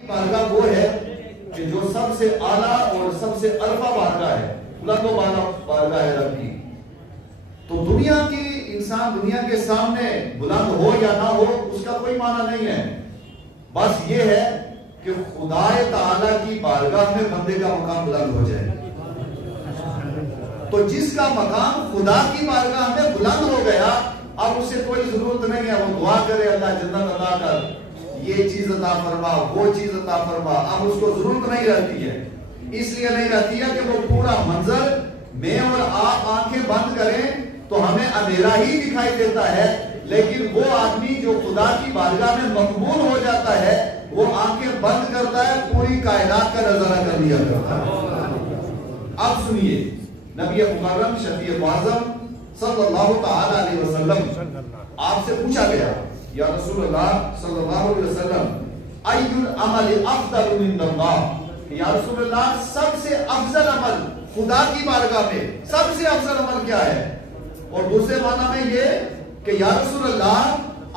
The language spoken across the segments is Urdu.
بارگاہ وہ ہے کہ جو سب سے اعلیٰ اور سب سے عرفہ بارگاہ ہے، بلند و بالا بارگاہ ہے رب کی. تو دنیا کی انسان دنیا کے سامنے بلند ہو یا نہ ہو اس کا کوئی معنی نہیں ہے. بس یہ ہے کہ خدا تعالیٰ کی بارگاہ میں بندے کا مقام بلند ہو جائے. تو جس کا مقام خدا کی بارگاہ میں بلند ہو گیا، اب اسے کوئی ضرورت نہیں ہے وہ دعا کرے اللہ جنت عطا کر، یہ چیز عطا فرما، وہ چیز عطا فرما. اب اس کو ضرورت نہیں رہتی ہے. اس لیے نہیں رہتی ہے کہ وہ پورا منظر میں اور آپ آنکھیں بند کریں تو ہمیں اندھیرا ہی دکھائی دیتا ہے، لیکن وہ آدمی جو خدا کی بارگاہ میں مقبول ہو جاتا ہے وہ آنکھیں بند کرتا ہے، پوری کائنات کا نظارہ کر لیا کرتا ہے. اب سنیے، نبی مکرم شفیع معظم صلی اللہ تعالی علیہ وسلم آپ سے پوچھا گیا، یا رسول اللہ صلی اللہ علیہ وسلم ای العمل افضل عند اللہ، یا رسول اللہ سب سے افضل عمل خدا کی بارگاہ میں سب سے افضل عمل کیا ہے؟ اور دوسرے معنی میں یہ کہ یا رسول اللہ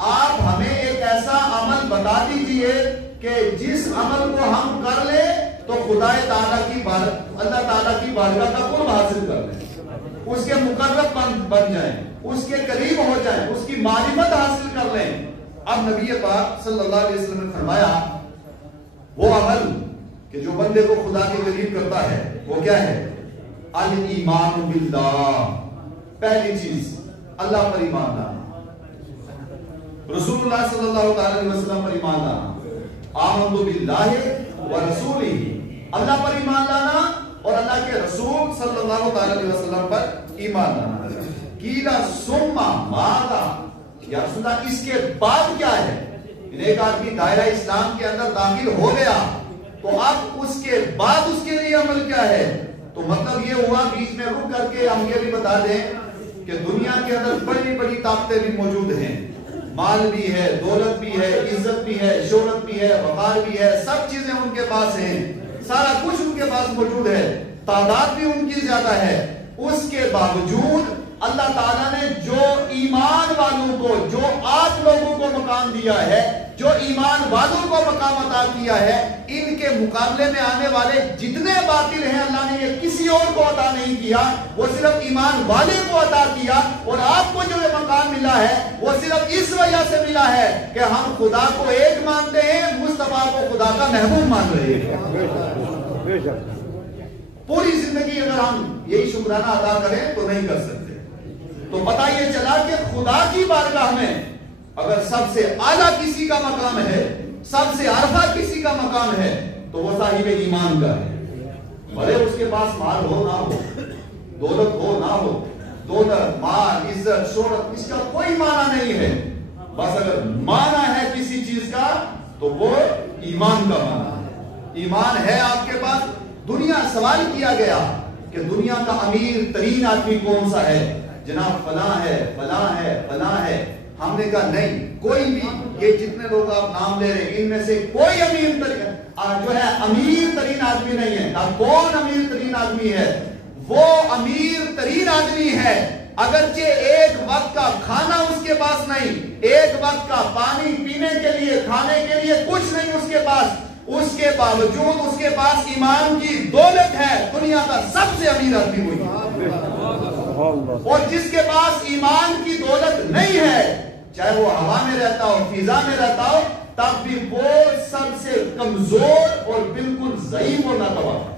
آپ ہمیں ایک ایسا عمل بتا دیجئے کہ جس عمل کو ہم کر لیں تو خدا تعالیٰ کی اللہ تعالیٰ کی بارگاہ کا قرب حاصل کر لیں، اس کے مقرب بن جائیں، اس کے قریب ہو جائیں، اس کی معرفت حاصل کر لیں. اب نبی پاک صلی اللہ علیہ وسلم نے فرمایا وہ عمل کہ جو بندے کو خدا کے قریب کرتا ہے وہ کیا ہے؟ الایمان باللہ. پہلی چیز اللہ پر ایمان لانا، رسول اللہ صلی اللہ تعالی علیہ وسلم پر ایمان لانا، آمنت باللہ ورسولہ، اللہ پر ایمان لانا اور اللہ کے رسول صلی اللہ تعالی علیہ وسلم پر ایمان لانا. قیل ثم ماذا، یا رسول اللہ اس کے بعد کیا ہے؟ ایک آدمی دائرہ اسلام کے اندر داخل ہو گیا تو اب اس کے بعد اس کے لیے عمل کیا ہے؟ تو مطلب یہ ہوا بیچ میں رک کر کے ہم یہ بھی بتا دیں کہ دنیا کے اندر بڑی بڑی طاقتیں بھی موجود ہیں، مال بھی ہے، دولت بھی ہے، عزت بھی ہے، شہرت بھی ہے، وقار بھی ہے، سب چیزیں ان کے پاس ہیں، سارا کچھ ان کے پاس موجود ہے، تعداد بھی ان کی زیادہ ہے. اس کے باوجود اللہ تعالیٰ نے جو ایمان والوں کو، جو آپ لوگوں کو مقام دیا ہے، جو ایمان والوں کو مقام عطا کیا ہے، ان کے مقابلے میں آنے والے جتنے باطل ہیں اللہ نے یہ کسی اور کو عطا نہیں کیا، وہ صرف ایمان والے کو عطا کیا. اور آپ کو جو یہ مقام ملا ہے وہ صرف اس وجہ سے ملا ہے کہ ہم خدا کو ایک مانتے ہیں، مصطفیٰ کو خدا کا محبوب مان رہے ہیں. پوری زندگی اگر ہم یہی شکرانہ ادا کریں تو نہیں کر سکتے. تو پتہ یہ چلا کہ خدا کی بارگاہ میں اگر سب سے اعلیٰ کسی کا مقام ہے، سب سے عرفہ کسی کا مقام ہے تو وہ صاحب ایمان کا ہے. بھلے اس کے پاس مال ہو نہ ہو، دولت ہو نہ ہو، دولت، مال، عزت، شہرت اس کا کوئی معنی نہیں ہے. بس اگر معنی ہے کسی چیز کا تو وہ ایمان کا معنی ہے. ایمان ہے آپ کے پاس. دنیا سوال کیا گیا کہ دنیا کا امیر ترین آدمی کون سا ہے؟ جناب فلاں ہے، فلاں ہے، فلاں ہے. ہم نے کہا نہیں، کوئی بھی یہ جتنے لوگ آپ نام لے رہے ہیں ان میں سے کوئی امیر ترین آدمی نہیں ہے. اب کون امیر ترین آدمی ہے؟ وہ امیر ترین آدمی ہے اگرچہ ایک وقت کا کھانا اس کے پاس نہیں، ایک وقت کا پانی پینے کے لیے، کھانے کے لیے کچھ نہیں اس کے پاس، اس کے باوجود اس کے پاس ایمان کی دولت ہے. دنیا کا سب سے امیر آدمی وہی ہے. اور جس کے پاس ایمان کی دولت نہیں ہے، چاہے وہ ہوا میں رہتا ہو، فضا میں رہتا ہو، تب بھی وہ سب سے کمزور اور بالکل ضعیف اور ناتواں ہے.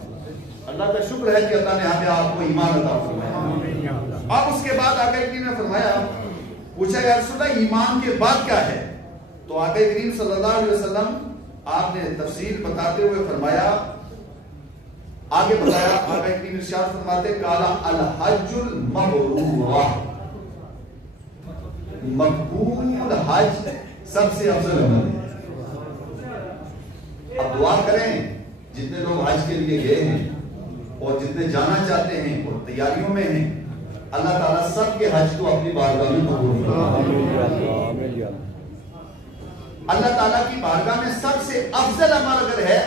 اللہ کا شکر ہے کہ اللہ نے ہمیں آپ کو ایمان عطا فرمایا. اب اس کے بعد آقا کریم نے فرمایا، پوچھا یا رسول اللہ ایمان کے بعد کیا ہے؟ تو آقا کریم صلی اللہ علیہ وسلم آپ نے تفصیل بتاتے ہوئے فرمایا، آگے بتایا، آقا کریم ارشاد فرماتے قال الحج المبرور، مقبول حج سب سے افضل عمل ہے. اب دعا کریں جتنے لوگ حج کے لیے گئے ہیں اور جتنے جانا چاہتے ہیں اور تیاریوں میں ہیں، اللہ تعالیٰ سب کے حج کو اپنی بارگاہ میں قبول فرمائے. اللہ تعالیٰ کی بارگاہ میں سب سے افضل عمل اگر ہے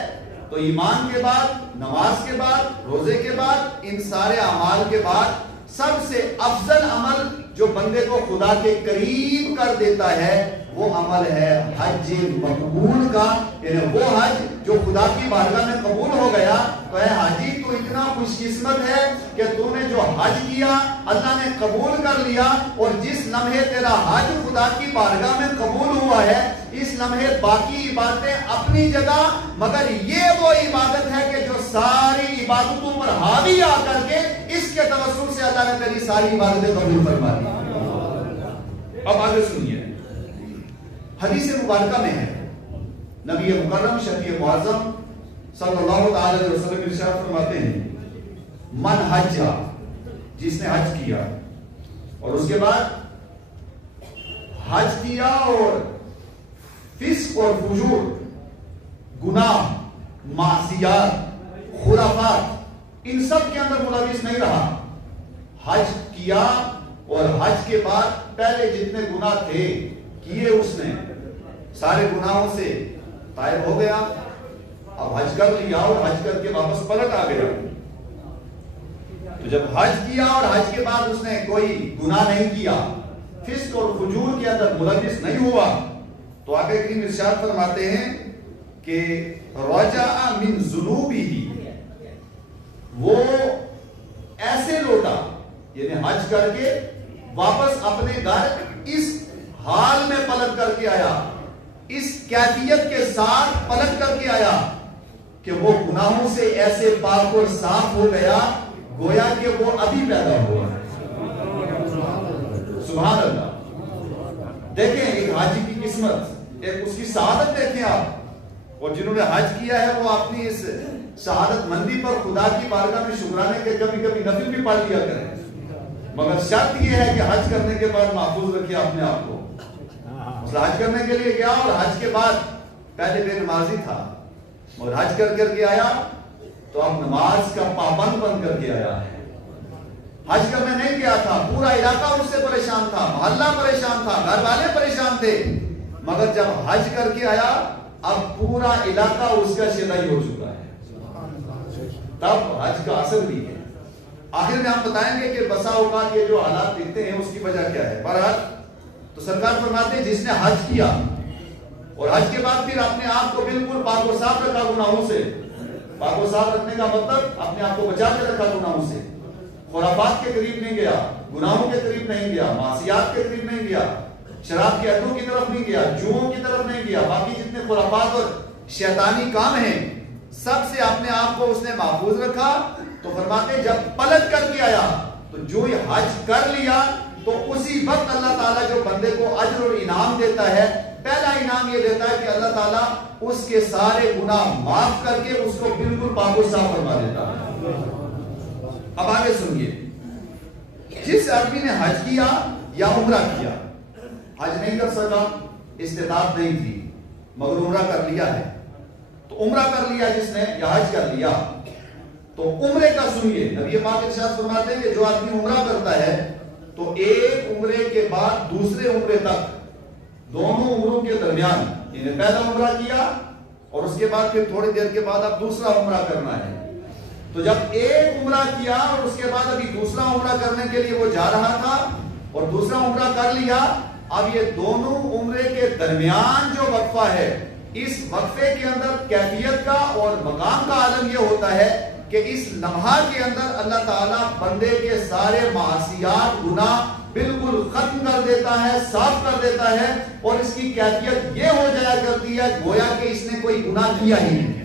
تو ایمان کے بعد، نماز کے بعد، روزے کے بعد، ان سارے اعمال کے بعد سب سے افضل عمل جو بندے کو خدا کے قریب کر دیتا ہے وہ عمل ہے حج مقبول کا، یعنی وہ حج جو خدا کی بارگاہ میں قبول ہو گیا تو اے حاجی تو اتنا خوش قسمت ہے کہ تو نے جو حج کیا اللہ نے قبول کر لیا، اور جس لمحے تیرا حج خدا کی بارگاہ میں قبول ہوا ہے اس لمحے باقی عبادتیں اپنی جگہ، مگر یہ وہ عبادت ہے کہ جو ساری عبادتوں پر حاوی آ کر کے اس کے توسل سے اللہ نے تیری ساری عبادتیں قبول فرما دی۔ اب آگے سنیے، حدیث مبارکہ میں ہے نبی مکرم شفیع معظم صلی اللہ تعالی علیہ وسلم ارشاد فرماتے ہیں من حج، جس نے حج کیا اور اس کے بعد حج کیا اور فسق اور فجور، گناہ، معصیات، خرافات ان سب کے اندر ملوث نہیں رہا، حج کیا اور حج کے بعد پہلے جتنے گناہ تھے کیے اس نے سارے گناہوں سے طائب ہو گیا، اب حج کر لیا اور حج کر کے واپس پلٹ آ گیا، تو جب حج کیا اور حج کے بعد اس نے کوئی گناہ نہیں کیا، فسق اور فجور کے اندر ملوث نہیں ہوا، تو آقا کریم ارشاد فرماتے ہیں کہ رجع من ذنوبہ، وہ ایسے لوٹا یعنی حج کر کے واپس اپنے گھر اس حال میں پلٹ کر کے آیا، اس کیفیت کے ساتھ پلٹ کر کے آیا کہ وہ گناہوں سے ایسے پاک اور صاف ہو گیا گویا کہ وہ ابھی پیدا ہوا۔ سبحان اللہ۔ دیکھیں ایک حاجی کی قسمت، ایک اس کی سعادت دیکھیں آپ، اور جنہوں نے حج کیا ہے وہ اپنی اس شہادت مندی پر خدا کی بارگاہ میں شکرانے کے کبھی کبھی نفل بھی پڑھ لیا کریں، مگر شرط یہ ہے کہ حج کرنے کے بعد محفوظ رکھیں اپنے آپ کو۔ حج کرنے کے لیے گیا اور حج کے بعد پہلے بے نمازی تھا اور حج کر کے آیا تو اب نماز کا پابند بن کر کے آیا ہے۔ حج کرنے نہیں گیا تھا، پورا علاقہ اس سے پریشان تھا، محلہ پریشان تھا، گھر والے پریشان تھے، مگر جب حج کر کے آیا اب پورا علاقہ اس کا شدائی ہو چکا ہے، تب حج کا اثر بھی ہے۔ آخر میں ہم بتائیں گے کہ بسا اوقات یہ جو حالات دیکھتے ہیں اس کی وجہ کیا ہے۔ بہرحال تو سرکار فرماتے ہیں جس نے حج کیا اور حج کے بعد پھر اپنے آپ کو بالکل پاک و صاف رکھا گناہوں سے، پاک و صاف رکھنے کا مطلب اپنے آپ کو بچا کے رکھا گناہوں سے، خرافات کے قریب نہیں گیا، گناہوں کے قریب نہیں گیا، معصیات کے قریب نہیں گیا، شراب کے عدوں کی طرف نہیں گیا، جوؤں کی طرف نہیں گیا، باقی جتنے خرافات اور شیطانی کام ہیں سب سے اپنے آپ کو اس نے محفوظ رکھا۔ تو فرماتے جب پلٹ کر کے آیا تو جو یہ حج کر لیا تو اسی وقت اللہ تعالیٰ جو بندے کو اجر اور انعام دیتا ہے، پہلا انعام یہ دیتا ہے کہ اللہ تعالیٰ اس کے سارے گناہ معاف کر کے اس کو بالکل پاک و صاف فرما دیتا ہے۔ اب آگے سنیے، جس آدمی نے حج کیا یا عمرہ کیا، حج نہیں کر سکا، استطاعت نہیں تھی، مگر عمرہ کر لیا ہے، تو عمرہ کر لیا جس نے یا حج کر لیا تو عمرے کا سنیے، نبی پاک ارشاد فرماتے ہیں کہ جو آدمی عمرہ کرتا ہے تو ایک عمرے کے بعد دوسرے عمرے تک، دونوں عمروں کے درمیان، یعنی پہلا عمرہ کیا اور اس کے بعد پھر تھوڑی دیر کے بعد اب دوسرا عمرہ کرنا ہے، تو جب ایک عمرہ کیا اور اس کے بعد ابھی دوسرا عمرہ کرنے کے لیے وہ جا رہا تھا اور دوسرا عمرہ کر لیا، اب یہ دونوں عمرے کے درمیان جو وقفہ ہے، اس وقفے کے اندر کیفیت کا اور مقام کا عالم یہ ہوتا ہے کہ اس لمحہ کے اندر اللہ تعالیٰ بندے کے سارے معصیات، گناہ بالکل ختم کر دیتا ہے، صاف کر دیتا ہے، اور اس کی کیفیت یہ ہو جایا کرتی ہے گویا کہ اس نے کوئی گناہ کیا ہی نہیں ہے۔